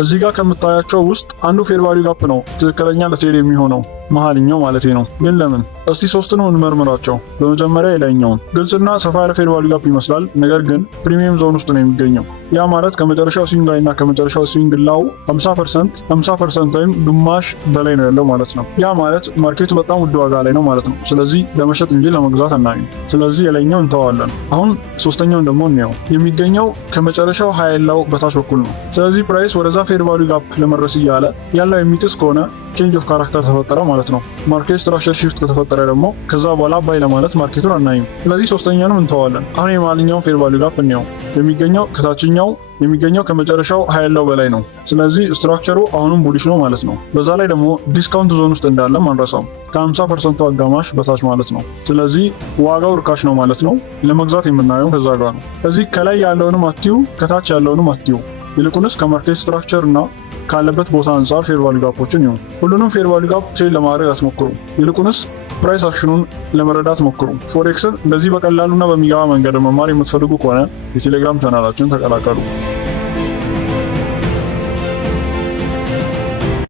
እዚህ ጋር ከምታያቸው ውስጥ አንዱ ፌር ቫልዩ ጋፕ ነው ትክክለኛ ለትሬድ የሚሆነው መሀልኛው ማለት ነው። ግን ለምን? እስቲ ሶስቱን እንመርምራቸው። በመጀመሪያ የላይኛውን ግልጽና ሰፋ ያለ ፌር ቫልዩ ጋፕ ይመስላል፣ ነገር ግን ፕሪሚየም ዞን ውስጥ ነው የሚገኘው። ያ ማለት ከመጨረሻው ስዊንግ ላይ እና ከመጨረሻው ስዊንግ ላው 50% ወይም ግማሽ በላይ ነው ያለው ማለት ነው። ያ ማለት ማርኬቱ በጣም ውድ ዋጋ ላይ ነው ማለት ነው። ስለዚህ ለመሸጥ እንጂ ለመግዛት አናይም። ስለዚህ የላይኛው እንተዋለን። አሁን ሶስተኛውን ደግሞ እንየው። የሚገኘው ከመጨረሻው ሃይ ላው በታች በኩል ነው። ስለዚህ ፕራይስ ወደዛ ፌር ቫልዩ ጋፕ ለመድረስ እያለ ያለው የሚጥስ ከሆነ ቼንጅ ኦፍ ካራክተር ተፈጠረ ማለት ነው። ማርኬት ስትራክቸር ሺፍት ከተፈጠረ ደግሞ ከዛ በኋላ ባይ ለማለት ማርኬቱን አናይም። ስለዚህ ሶስተኛውንም እንተዋለን። አሁን የመሀልኛውን ፌር ቫልዩ ጋፕ እንየው። የሚገኘው ከታችኛው የሚገኘው ከመጨረሻው ሃይ ላው በላይ ነው። ስለዚህ ስትራክቸሩ አሁንም ቡሊሽ ነው ማለት ነው። በዛ ላይ ደግሞ ዲስካውንት ዞን ውስጥ እንዳለ አንረሳው፣ ከ50% አጋማሽ በታች ማለት ነው። ስለዚህ ዋጋው ርካሽ ነው ማለት ነው። ለመግዛት የምናየው ከዛ ጋር ነው። ስለዚህ ከላይ ያለውንም አትዩ፣ ከታች ያለውንም አትዩ። ይልቁንስ ከማርኬት ስትራክቸር እና ካለበት ቦታ አንጻር ፌር ቫልዩ ጋፖችን ይሁን። ሁሉንም ፌር ቫልዩ ጋፕ ትሬድ ለማድረግ አትሞክሩ። ይልቁንስ ፕራይስ አክሽኑን ለመረዳት ሞክሩ። ፎሬክስን እንደዚህ በቀላሉና በሚገባ መንገድ መማር የምትፈልጉ ከሆነ የቴሌግራም ቻናላችን ተቀላቀሉ።